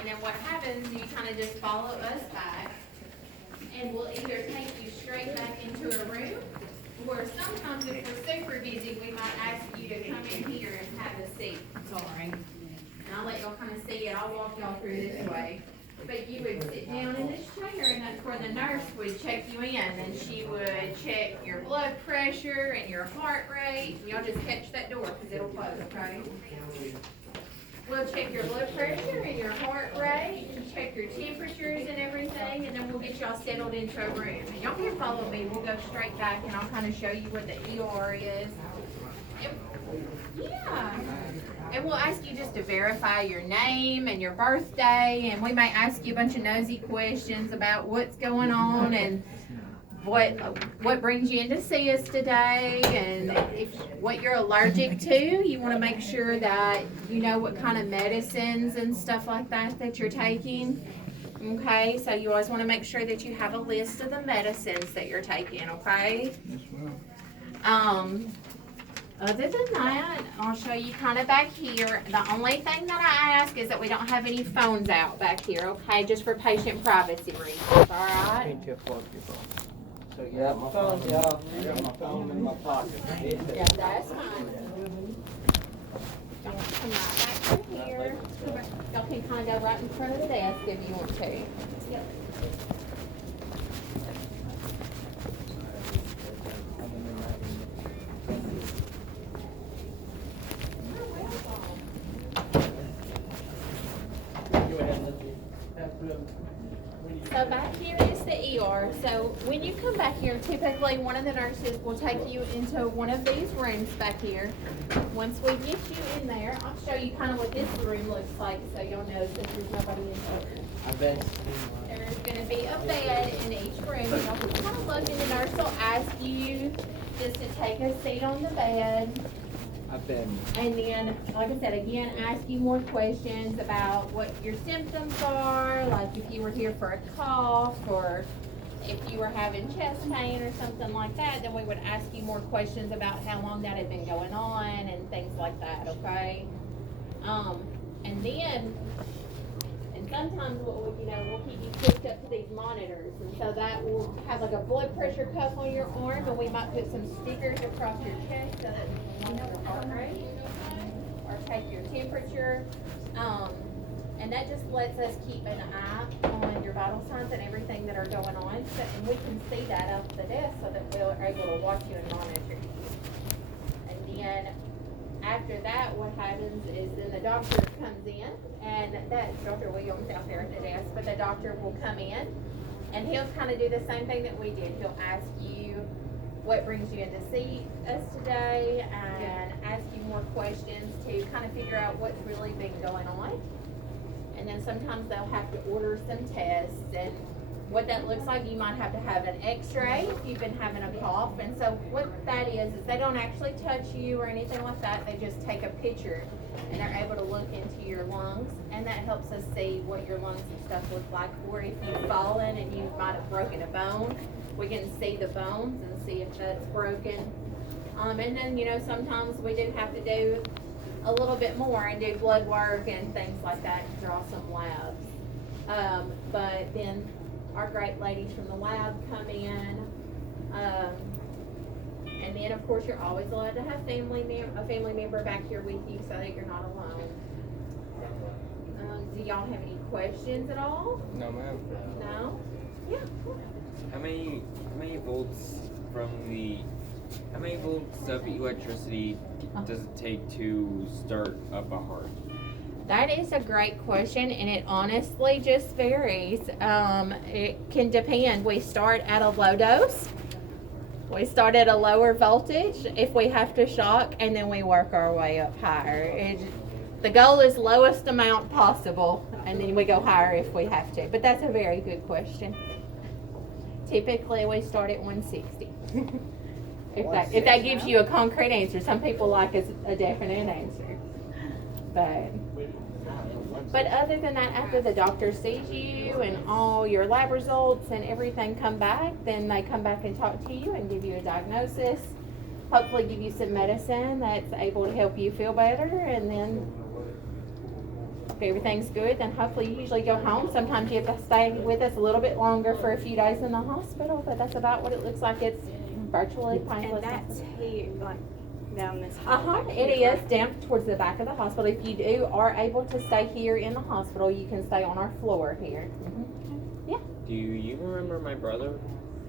And then what happens, you kind of just follow us back, and we'll either take you straight back into a room, or sometimes if we're super busy, we might ask you to come in here and have a seat. Sorry. And I'll let y'all kind of see it. I'll walk y'all through this way. But you would sit down in this chair, and that's where the nurse would check you in, and she would check your blood pressure and your heart rate. Y'all just catch that door because it'll close, okay? We'll check your blood pressure and your heart rate, and check your temperatures and everything, and then we'll get y'all settled into a room. And y'all can follow me. We'll go straight back, and I'll kind of show you where the ER is. Yeah. And we'll ask you just to verify your name and your birthday, and we may ask you a bunch of nosy questions about what's going on and what brings you in to see us today, and what you're allergic to. You want to make sure that you know what kind of medicines and stuff like that you're taking. Okay, so you always want to make sure that you have a list of the medicines that you're taking, okay? Other than that, I'll show you kind of back here. The only thing that I ask is that we don't have any phones out back here, okay? Just for patient privacy reasons, all right? So you got my phone, y'all. I got my phone in my pocket. Yeah, that's fine. Y'all come right back through here. Y'all can kind of go right in front of the desk if you want to. Yep. So back here is the ER. So when you come back here, typically one of the nurses will take you into one of these rooms back here. Once we get you in there, I'll show you kind of what this room looks like so you'll know since there's nobody in here. I bet. There's going to be a bed in each room. And I'll just kind of look, and the nurse will ask you just to take a seat on the bed. I've been. And then, like I said, again, ask you more questions about what your symptoms are, like if you were here for a cough, or if you were having chest pain or something like that, then we would ask you more questions about how long that had been going on and things like that, okay? And then, and sometimes we'll keep you hooked up to these monitors, and so that will have like a blood pressure cuff on your arm, and we might put some stickers across your chest so that you know your heart rate, or take your temperature, and that just lets us keep an eye on your vital signs and everything that are going on, so, and we can see that off the desk so that we're able to watch you and monitor you. And then after that, what happens is then the doctor comes in, and that's Dr. Williams out there at the desk, but the doctor will come in, and he'll kind of do the same thing that we did. He'll ask you what brings you in to see us today, and ask you more questions to kind of figure out what's really been going on. And then sometimes they'll have to order some tests, and what that looks like, you might have to have an x-ray if you've been having a cough. And so what that is they don't actually touch you or anything like that. They just take a picture, and they're able to look into your lungs, and that helps us see what your lungs and stuff look like. Or if you've fallen and you might have broken a bone, we can see the bones and see if that's broken. And then, sometimes we do have to do a little bit more and do blood work and things like that, and draw some labs. But then our great ladies from the lab come in, and then of course you're always allowed to have a family member back here with you so that you're not alone. Do y'all have any questions at all? No, ma'am. No? Yeah. How many volts of electricity does it take to start up a heart? That is a great question, and it honestly just varies. It can depend. We start at a low dose. We start at a lower voltage if we have to shock, and then we work our way up higher. The goal is lowest amount possible, and then we go higher if we have to. But that's a very good question. Typically, we start at 160. If that gives you a concrete answer. Some people like a definite answer. But other than that, after the doctor sees you and all your lab results and everything come back, then they come back and talk to you and give you a diagnosis, hopefully give you some medicine that's able to help you feel better, and then If everything's good, then hopefully you usually go home. Sometimes you have to stay with us a little bit longer for a few days in the hospital, but that's about what it looks like. It's virtually painless. And that's here, like, down this hall. Uh-huh, back it here, is down towards the back of the hospital. If you are able to stay here in the hospital, you can stay on our floor here. Do you remember my brother,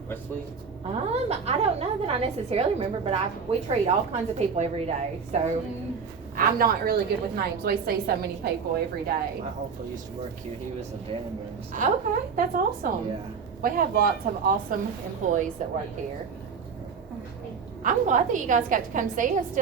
Wesley? I don't know that I necessarily remember, but we treat all kinds of people every day, so I'm not really good with names. We see so many people every day. My uncle used to work here. He was a janitor. So. Okay, that's awesome. Yeah. We have lots of awesome employees that work here. I'm glad that you guys got to come see us today.